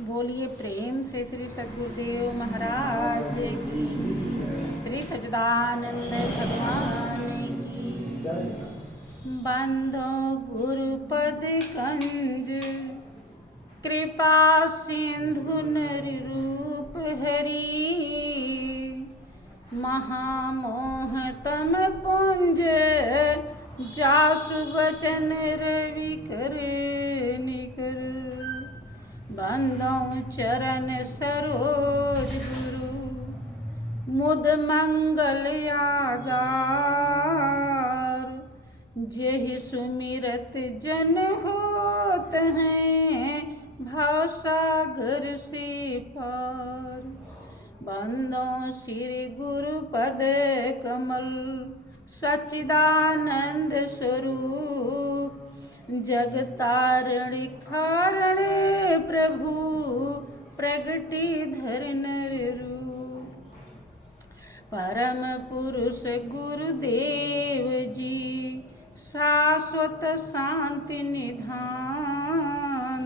बोलिए प्रेम से श्री सद्गुरुदेव महाराज की, श्री सच्चिदानंद भगवान की। बंधो गुरुपद कंज, कृपा सिंधु नररूप हरि। महामोह तम पुंज, जासु बचन रवि कर निकर। बंदों चरण सरोज गुरु, मुद मंगल आगार। जेहि सुमिरत जन होत हैं, भव सागर से पार। बंदों श्री गुरु पद कमल, सच्चिदानंद स्वरूप। जगतारण कारण प्रभु, प्रगति धर नर रूप। परम पुरुष गुरुदेव जी, शाश्वत शांति निधान।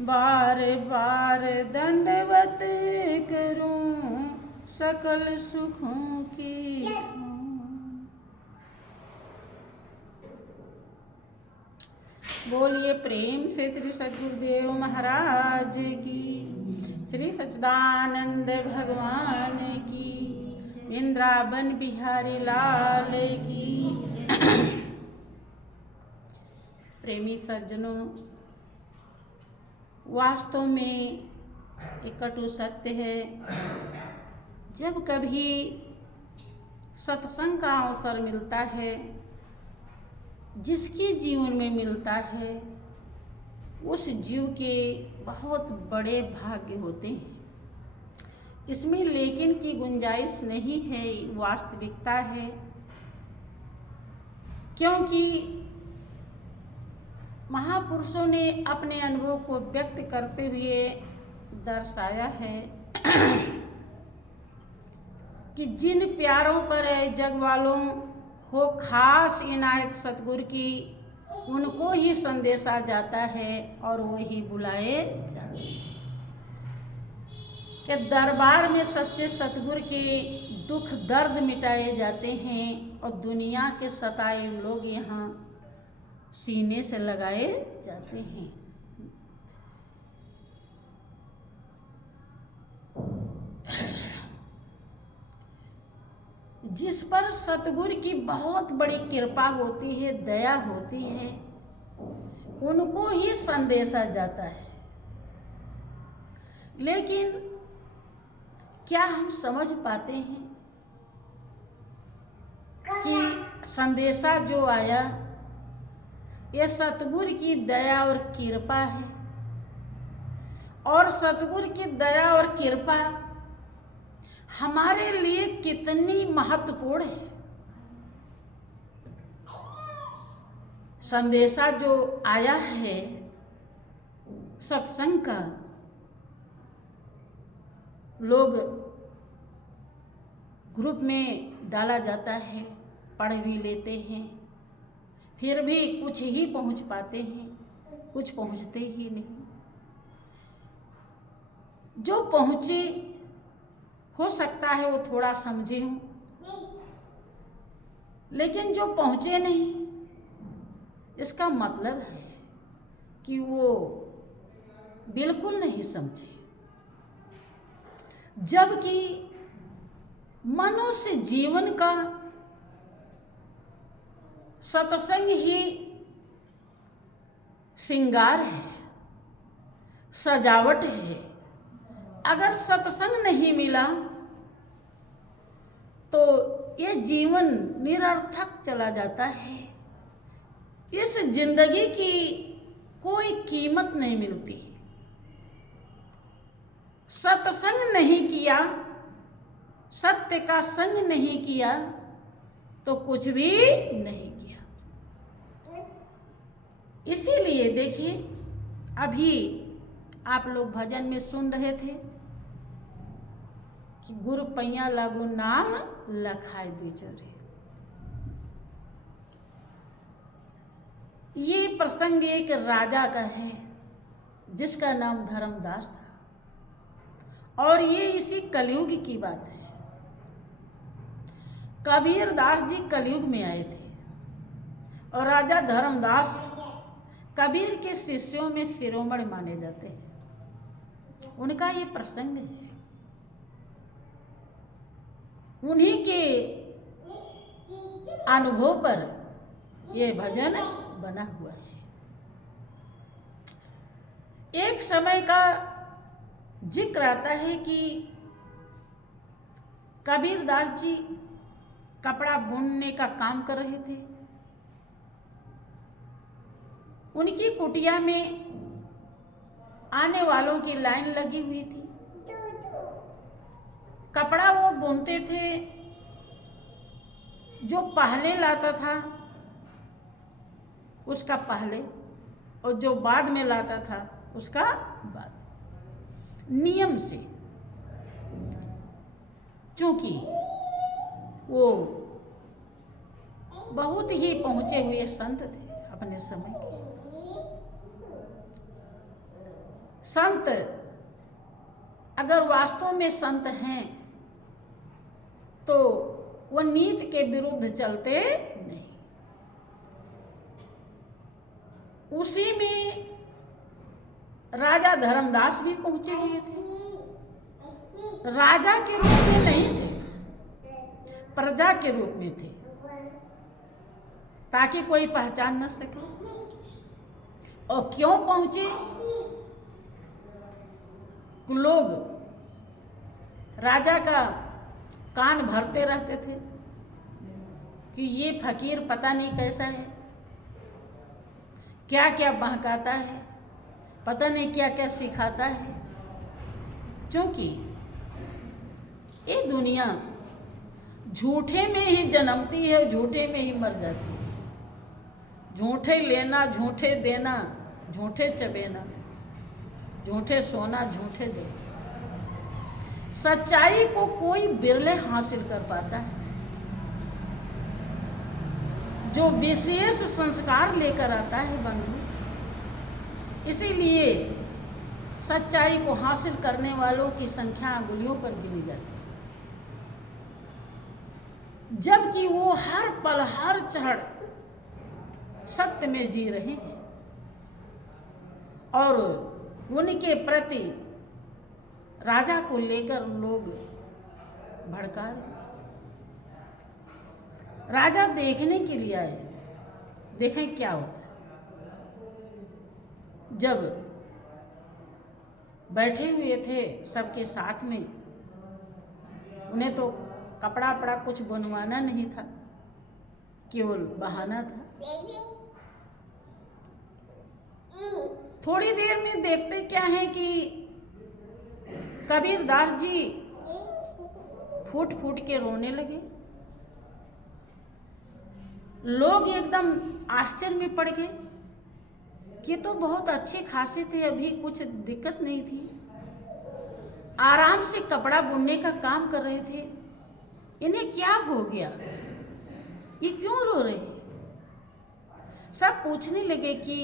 बार बार दंडवत करूं, सकल सुखों की खान। बोलिए प्रेम से श्री सद्गुरुदेव महाराज की, श्री सच्चिदानंद भगवान की, वृंदावन बिहारी लाल की। प्रेमी सज्जनों, वास्तव में एक कटु सत्य है, जब कभी सत्संग का अवसर मिलता है, जिसके जीवन में मिलता है, उस जीव के बहुत बड़े भाग्य होते हैं। इसमें लेकिन की गुंजाइश नहीं है, वास्तविकता है। क्योंकि महापुरुषों ने अपने अनुभव को व्यक्त करते हुए दर्शाया है कि जिन प्यारों पर जग वालों हो खास इनायत सतगुरु की, उनको ही संदेशा जाता है और वो ही बुलाए जाते हैं। कि दरबार में सच्चे सतगुरु के दुख दर्द मिटाए जाते हैं और दुनिया के सताए लोग यहाँ सीने से लगाए जाते हैं। जिस पर सतगुरु की बहुत बड़ी कृपा होती है, दया होती है, उनको ही संदेशा जाता है। लेकिन क्या हम समझ पाते हैं कि संदेशा जो आया, ये सतगुरु की दया और कृपा है, और सतगुरु की दया और कृपा हमारे लिए कितनी महत्वपूर्ण है। संदेशा जो आया है सत्संग का, लोग ग्रुप में डाला जाता है, पढ़ भी लेते हैं, फिर भी कुछ ही पहुंच पाते हैं, कुछ पहुंचते ही नहीं। जो पहुंचे हो सकता है वो थोड़ा समझे हों, लेकिन जो पहुंचे नहीं, इसका मतलब है कि वो बिल्कुल नहीं समझे। जबकि मनुष्य जीवन का सत्संग ही श्रृंगार है, सजावट है। अगर सत्संग नहीं मिला तो ये जीवन निरर्थक चला जाता है। इस जिंदगी की कोई कीमत नहीं मिलती। सत्संग नहीं किया, सत्य का संग नहीं किया तो कुछ भी नहीं किया। इसीलिए देखिए, अभी आप लोग भजन में सुन रहे थे कि गुरु पैया लागू नाम लखाए दे चरे। ये प्रसंग एक राजा का है, जिसका नाम धर्मदास था। और ये इसी कलयुग की बात है। कबीर दास जी कलयुग में आए थे और राजा धर्मदास कबीर के शिष्यों में शिरोमणि माने जाते हैं। उनका ये प्रसंग है, उन्हीं के अनुभव पर ये भजन बना हुआ है। एक समय का जिक्र आता है कि कबीर दास जी कपड़ा बुनने का काम कर रहे थे। उनकी कुटिया में आने वालों की लाइन लगी हुई थी। कपड़ा वो बुनते थे, जो पहले लाता था उसका पहले, और जो बाद में लाता था उसका बाद, नियम से। चूंकि वो बहुत ही पहुंचे हुए संत थे अपने समय के। संत अगर वास्तव में संत हैं तो वो नीति के विरुद्ध चलते नहीं। उसी में राजा धर्मदास भी पहुंचे हुए थे। राजा के रूप में नहीं थे, प्रजा के रूप में थे, ताकि कोई पहचान न सके। और क्यों पहुंचे? लोग राजा का कान भरते रहते थे कि ये फकीर पता नहीं कैसा है, क्या क्या बहकाता है, पता नहीं क्या क्या सिखाता है। क्योंकि ये दुनिया झूठे में ही जन्मती है, झूठे में ही मर जाती है। झूठे लेना, झूठे देना, झूठे चबेना, झूठे सोना, झूठे जगना। सच्चाई को कोई बिरले हासिल कर पाता है। जो विशेष संस्कार लेकर आता है बंधु, इसीलिए सच्चाई को हासिल करने वालों की संख्या अंगुलियों पर गिनी जाती है, जबकि वो हर पल हर क्षण सत्य में जी रहे हैं और उनके प्रति राजा को लेकर लोग भड़का रहे। राजा देखने के लिए आए, देखें क्या होता है। जब बैठे हुए थे सबके साथ में, उन्हें तो कपड़ा वपड़ा कुछ बनवाना नहीं था, केवल बहाना था। थोड़ी देर में देखते क्या है कि कबीर दास जी फूट फूट के रोने लगे। लोग एकदम आश्चर्य में पड़ गए कि तो बहुत अच्छे खासे थे, अभी कुछ दिक्कत नहीं थी, आराम से कपड़ा बुनने का काम कर रहे थे, इन्हें क्या हो गया, ये क्यों रो रहे हैं? सब पूछने लगे कि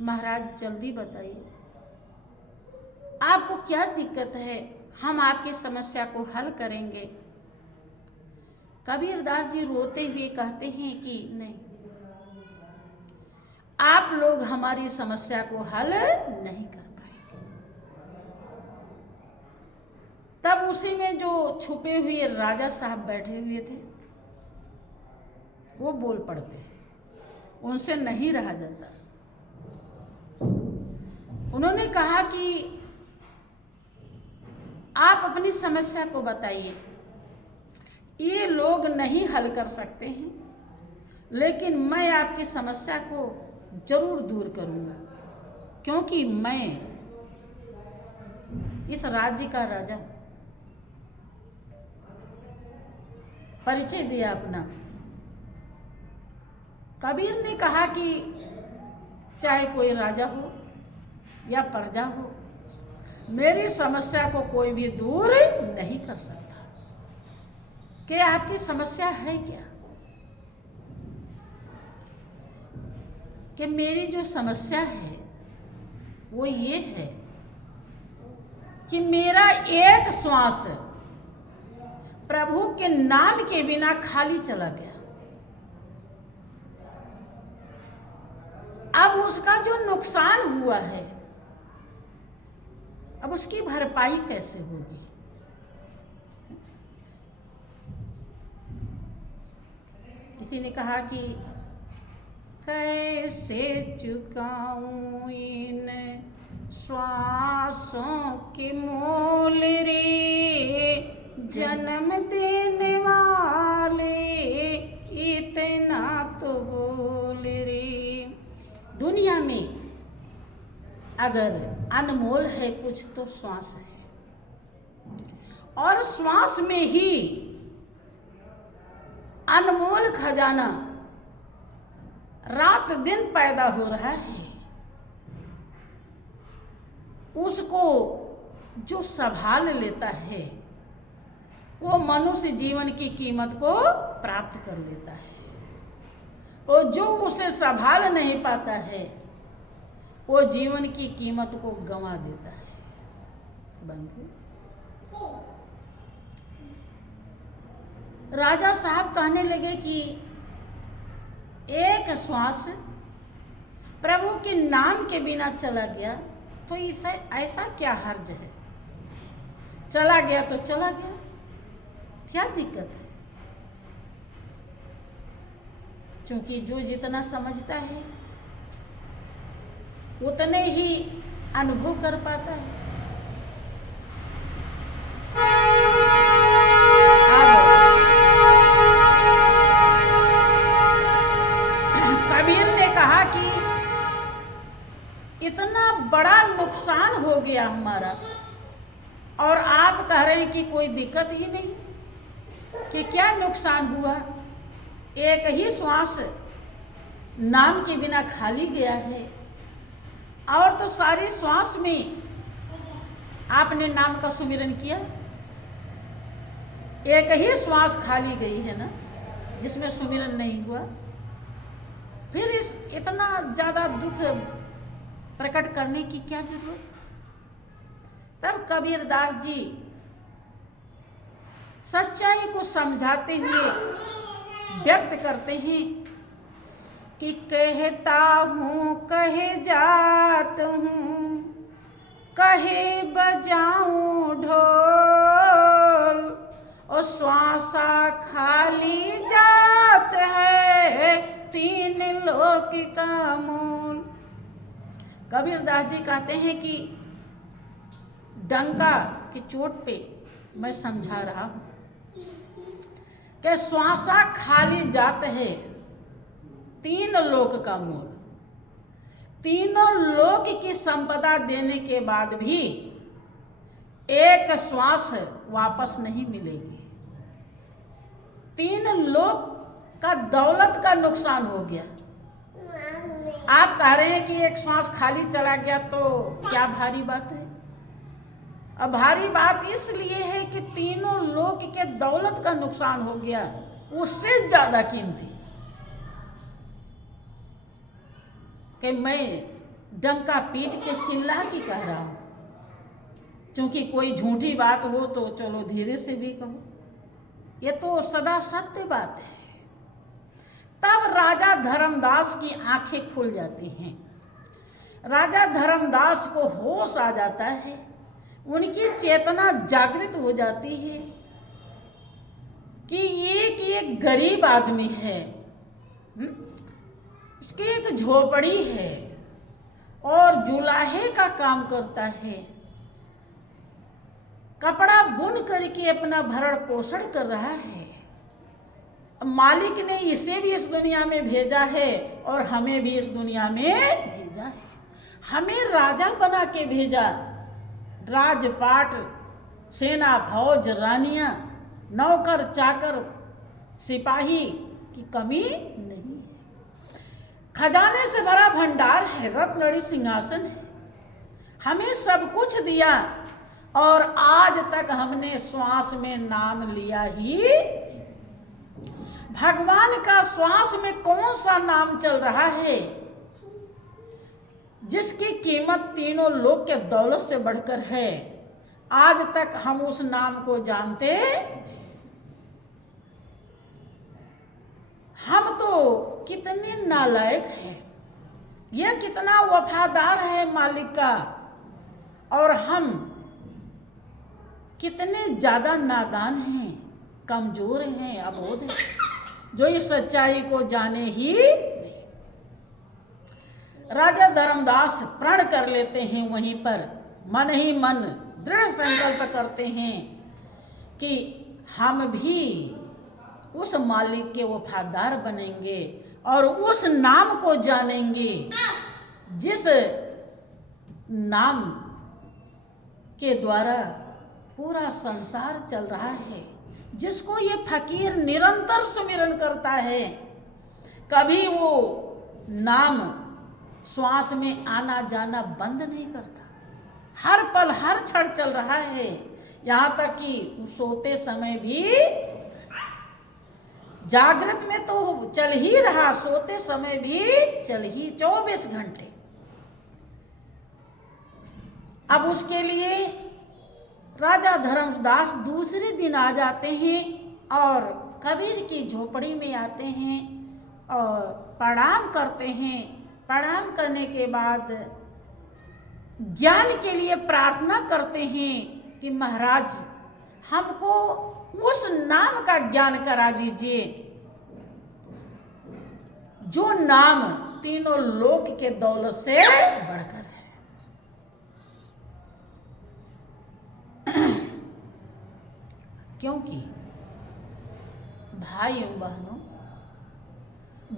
महाराज जल्दी बताइए, आपको क्या दिक्कत है, हम आपकी समस्या को हल करेंगे। कबीर दास जी रोते हुए कहते हैं कि नहीं, आप लोग हमारी समस्या को हल नहीं कर पाएंगे। तब उसी में जो छुपे हुए राजा साहब बैठे हुए थे वो बोल पड़ते, उनसे नहीं रहा जाता। उन्होंने कहा कि आप अपनी समस्या को बताइए, ये लोग नहीं हल कर सकते हैं, लेकिन मैं आपकी समस्या को जरूर दूर करूंगा, क्योंकि मैं इस राज्य का राजा। परिचय दिया अपना। कबीर ने कहा कि चाहे कोई राजा हो या प्रजा हो, मेरी समस्या को कोई भी दूर नहीं कर सकता। कि आपकी समस्या है क्या? कि मेरी जो समस्या है वो ये है कि मेरा एक श्वास प्रभु के नाम के बिना खाली चला गया। अब उसका जो नुकसान हुआ है, अब उसकी भरपाई कैसे होगी? किसी ने कहा कि कैसे चुकाऊं इन श्वासों के मोल रे, जन्म देने वाले इतना तो बोल रे। दुनिया में अगर अनमोल है कुछ तो श्वास है, और श्वास में ही अनमोल खजाना रात दिन पैदा हो रहा है। उसको जो संभाल लेता है वो मनुष्य जीवन की कीमत को प्राप्त कर लेता है, और जो उसे संभाल नहीं पाता है वो जीवन की कीमत को गंवा देता है। बंधु, राजा साहब कहने लगे कि एक श्वास प्रभु के नाम के बिना चला गया तो इसे ऐसा क्या हर्ज है? चला गया तो चला गया, क्या दिक्कत है? क्योंकि जो जितना समझता है उतने ही अनुभव कर पाता है। कबीर ने कहा कि इतना बड़ा नुकसान हो गया हमारा, और आप कह रहे हैं कि कोई दिक्कत ही नहीं। कि क्या नुकसान हुआ? एक ही श्वास नाम के बिना खाली गया है, और तो सारे श्वास में आपने नाम का सुमिरन किया। एक ही श्वास खाली गई है ना, जिसमें सुमिरन नहीं हुआ। फिर इस इतना ज्यादा दुख प्रकट करने की क्या जरूरत? तब कबीरदास जी सच्चाई को समझाते हुए व्यक्त करते हैं कि कहता हूँ कहे जात हूँ, कहे बजाऊं ढोल, और श्वासा खाली जात है तीन लोक का मूल। कबीरदास जी कहते हैं कि डंका की चोट पे मैं समझा रहा हूँ कि श्वासा खाली जात है तीन लोक का मूल। तीनों लोक की संपदा देने के बाद भी एक श्वास वापस नहीं मिलेगी। तीन लोक का दौलत का नुकसान हो गया। आप कह रहे हैं कि एक श्वास खाली चला गया तो क्या भारी बात है? अब भारी बात इसलिए है कि तीनों लोक के दौलत का नुकसान हो गया, उससे ज्यादा कीमती। कि मैं डंका पीट के चिल्ला के कह रहा हूं, क्योंकि कोई झूठी बात हो तो चलो धीरे से भी कहो, ये तो सदा सत्य बात है। तब राजा धर्मदास की आंखें खुल जाती हैं। राजा धर्मदास को होश आ जाता है, उनकी चेतना जागृत हो जाती है कि एक गरीब आदमी है, उसकी एक झोपड़ी है और जुलाहे का काम करता है, कपड़ा बुन करके अपना भरण पोषण कर रहा है। मालिक ने इसे भी इस दुनिया में भेजा है और हमें भी इस दुनिया में भेजा है। हमें राजा बना के भेजा। राजपाट, सेना, फौज, रानियां, नौकर, चाकर, सिपाही की कमी नहीं है। खजाने से भरा भंडार है, रत्नड़ी सिंहासन है। हमें सब कुछ दिया और आज तक हमने श्वास में नाम लिया ही। भगवान का श्वास में कौन सा नाम चल रहा है? जिसकी कीमत तीनों लोक के दौलत से बढ़कर है, आज तक हम उस नाम को जानते। हम तो कितने नालायक हैं, यह कितना वफादार है मालिक का, और हम कितने ज़्यादा नादान हैं, कमज़ोर हैं, अबोध हैं, जो इस सच्चाई को जाने ही। राजा धर्मदास प्रण कर लेते हैं, वहीं पर मन ही मन दृढ़ संकल्प करते हैं कि हम भी उस मालिक के वफादार बनेंगे और उस नाम को जानेंगे जिस नाम के द्वारा पूरा संसार चल रहा है, जिसको ये फकीर निरंतर सुमिरन करता है। कभी वो नाम श्वास में आना जाना बंद नहीं करता, हर पल हर क्षण चल रहा है, यहाँ तक कि सोते समय भी, जागृत में तो चल ही रहा, सोते समय भी चल ही, 24 घंटे। अब उसके लिए राजा धर्मदास दूसरे दिन आ जाते हैं और कबीर की झोपड़ी में आते हैं और प्रणाम करते हैं। प्रणाम करने के बाद ज्ञान के लिए प्रार्थना करते हैं कि महाराज हमको उस नाम का ज्ञान करा दीजिए जो नाम तीनों लोक के दौलत से बढ़कर है। क्योंकि भाइयों बहनों,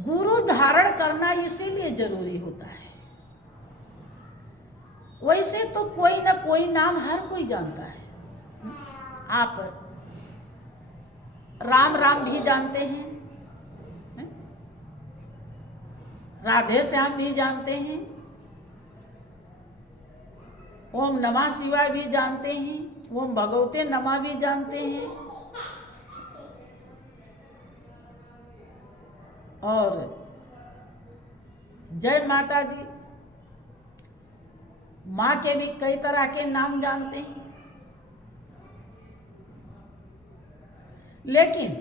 गुरु धारण करना इसीलिए जरूरी होता है। वैसे तो कोई ना कोई नाम हर कोई जानता है। आप राम राम भी जानते हैं, राधे श्याम भी जानते हैं, ओम नमः शिवाय भी जानते हैं, ओम भगवते नमः भी जानते हैं, और जय माता दी, माँ के भी कई तरह के नाम जानते हैं। लेकिन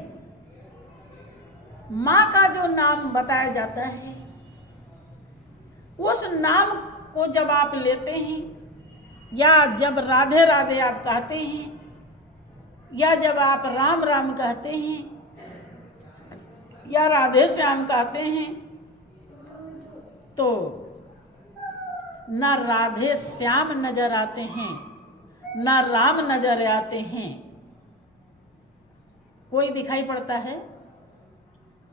माँ का जो नाम बताया जाता है, उस नाम को जब आप लेते हैं, या जब राधे राधे आप कहते हैं, या जब आप राम राम कहते हैं, या राधे श्याम कहते हैं, तो न राधे श्याम नजर आते हैं, न राम नजर आते हैं। कोई दिखाई पड़ता है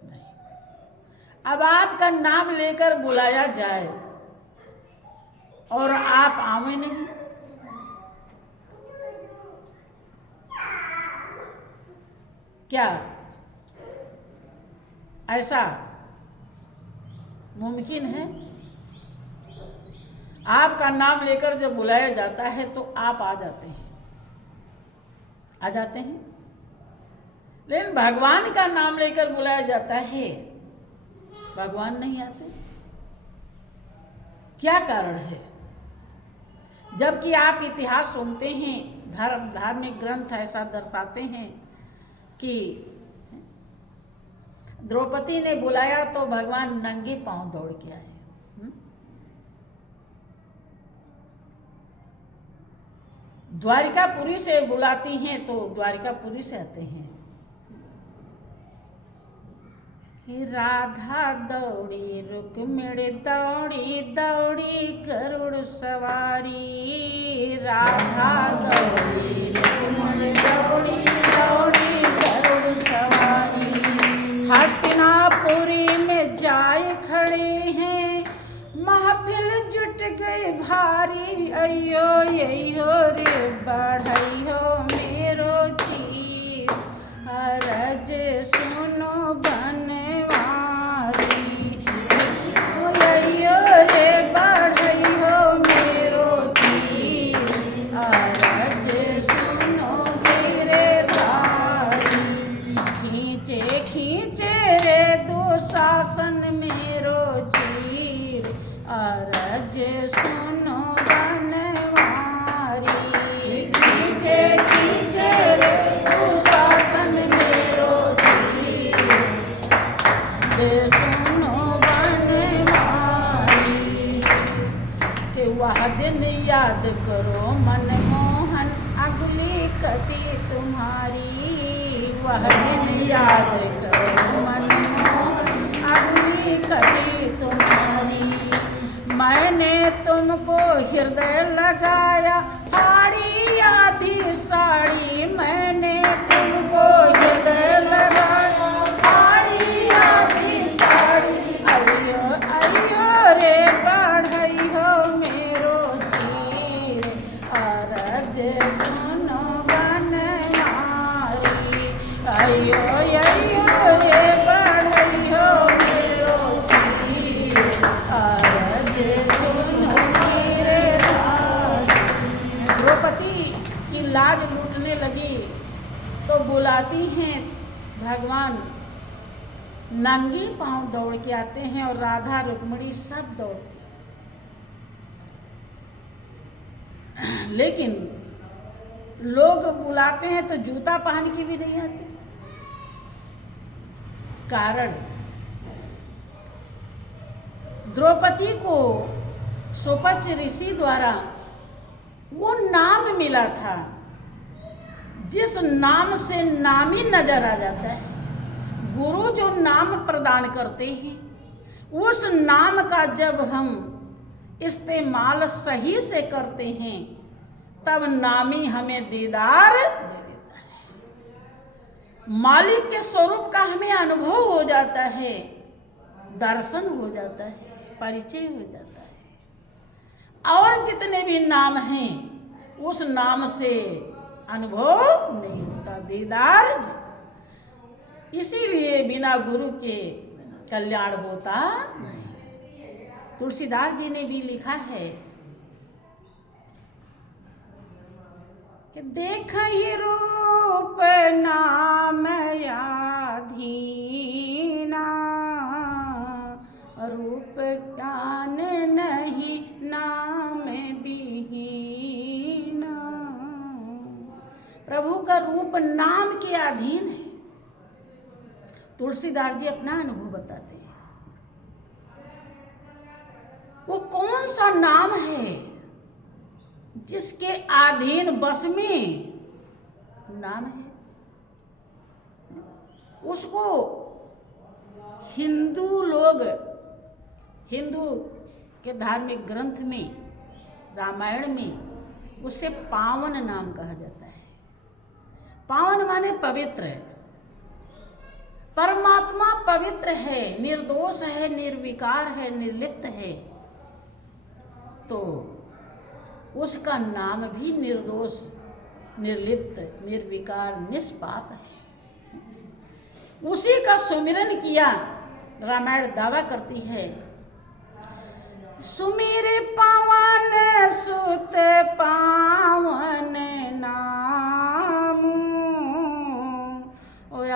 नहीं। अब आपका नाम लेकर बुलाया जाए और आप आवे नहीं, क्या ऐसा मुमकिन है? आपका नाम लेकर जब बुलाया जाता है तो आप आ जाते हैं, आ जाते हैं। लेकिन भगवान का नाम लेकर बुलाया जाता है, भगवान नहीं आते। क्या कारण है? जबकि आप इतिहास सुनते हैं, धार्मिक ग्रंथ ऐसा दर्शाते हैं कि द्रौपदी ने बुलाया तो भगवान नंगे पांव दौड़ के आए। द्वारिकापुरी से बुलाती हैं तो द्वारिकापुरी से आते हैं। राधा दौड़ी रुक्मिणी दौड़ी दौड़ी गरुड़ सवारी, राधा दौड़ी रुक्मिणी दौड़ी दौड़ी गरुड़ सवारी। हस्तिनापुरी में जाए खड़े हैं, महफिल जुट गए भारी। अयो अयो रे बढ़इयो मेरो चीर, हरज सुनो बनवारी। अयो रे बढ़इयो मेरो चीर, हरज सुनो मेरे धारी। खींचे खींचे रे दुशासन मेरो चीर, अरज सुनो बनवारी, कीजे कीजे रे शासन मेरो धीर, जे सुनो बनवारी। कि वह दिन याद करो मनमोहन अगली कटी तुम्हारी, वह दिन याद करो मनमोहन अगली कटी तुम्हारी। मैंने तुमको हृदय लगाया फाड़ी आधी साड़ी, मैंने तुमको हृदय लगाया फाड़ी आधी साड़ी। अयो अयो रे बढ़ई हो मेरो चीर, अरज सुनो बनवारी। अयो अयो रे बढ़ई हो मेरो चीर, अरज सुनो गिरधारी। द्रौपदी की लाज लूटने लगी तो बुलाती हैं भगवान, नंगी पांव दौड़ के आते हैं और राधा रुक्मिणी सब दौड़ते हैं। लेकिन लोग बुलाते हैं तो जूता पहन के भी नहीं आते। कारण द्रौपदी को सुपच ऋषि द्वारा वो नाम मिला था जिस नाम से नामी नजर आ जाता है। गुरु जो नाम प्रदान करते हैं उस नाम का जब हम इस्तेमाल सही से करते हैं तब नामी हमें दीदार दे देता है। मालिक के स्वरूप का हमें अनुभव हो जाता है, दर्शन हो जाता है, परिचय हो जाता है। और जितने भी नाम हैं उस नाम से अनुभव नहीं होता, दीदार। इसीलिए बिना गुरु के कल्याण होता नहीं। तुलसीदास जी ने भी लिखा है कि देखहि रूप नाम याधीना, रूप ज्ञान नहीं नाम बिहीना। प्रभु का रूप नाम के अधीन है। तुलसीदास जी अपना अनुभव बताते हैं। वो कौन सा नाम है जिसके अधीन बस में नाम है? उसको हिंदू लोग, हिंदू के धार्मिक ग्रंथ में, रामायण में उसे पावन नाम कहा जाता है। पावन माने पवित्र है। परमात्मा पवित्र है, निर्दोष है, निर्विकार है, निर्लिप्त है, तो उसका नाम भी निर्दोष, निर्लिप्त, निर्विकार, निष्पाप है। उसी का सुमिरन किया रामायण दावा करती है। सुमिर पावन सुत पावन नाम,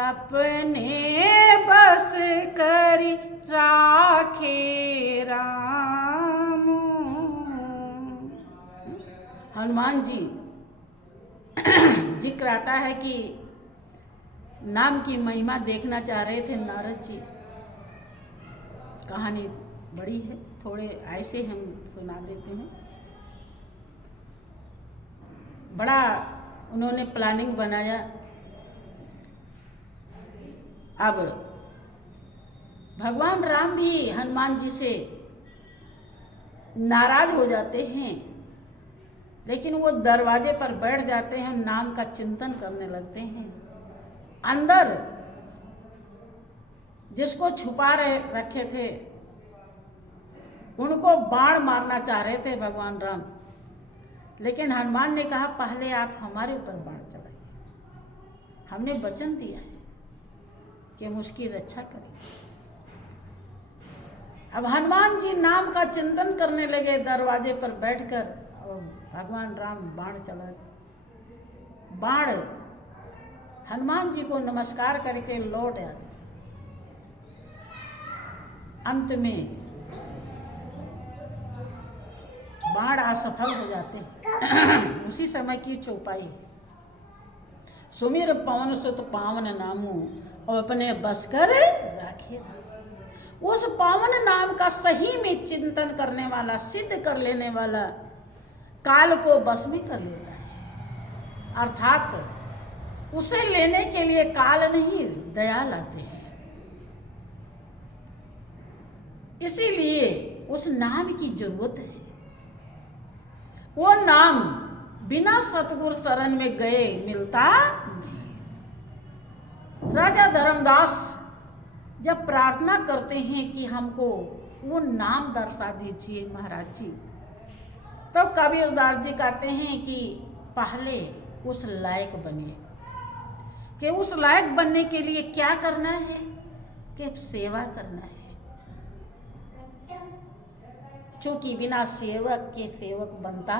अपने बस करी राखे राम। हनुमान जी जिक्र आता है कि नाम की महिमा देखना चाह रहे थे नारद जी। कहानी बड़ी है, थोड़े ऐसे हम सुना देते हैं। बड़ा उन्होंने प्लानिंग बनाया। अब भगवान राम भी हनुमान जी से नाराज हो जाते हैं, लेकिन वो दरवाजे पर बैठ जाते हैं, नाम का चिंतन करने लगते हैं। अंदर जिसको छुपा रखे थे उनको बाण मारना चाह रहे थे भगवान राम, लेकिन हनुमान ने कहा पहले आप हमारे ऊपर बाण चलाइए, हमने वचन दिया है कि हम उसकी रक्षा करेंगे। अब हनुमान जी नाम का चिंतन करने लगे दरवाजे पर बैठकर, और भगवान राम बाण चला। बाण हनुमान जी को नमस्कार करके लौट आते। अंत में बाण असफल हो जाते हैं। उसी समय की चौपाई, सुमिर पवन सुत पावन नामू और अपने बस कर राखे। उस पावन नाम का सही में चिंतन करने वाला, सिद्ध कर लेने वाला काल को बस में कर लेता है। अर्थात उसे लेने के लिए काल नहीं, दया लाते हैं। इसीलिए उस नाम की जरूरत है। वो नाम बिना सतगुरु शरण में गए मिलता नहीं। राजा धर्मदास जब प्रार्थना करते हैं कि हमको वो नाम दर्शा दीजिए महाराज जी, तो कबीरदास जी कहते हैं कि पहले उस लायक बनिए। कि उस लायक बनने के लिए क्या करना है? कि सेवा करना है। क्योंकि बिना सेवक के सेवक बनता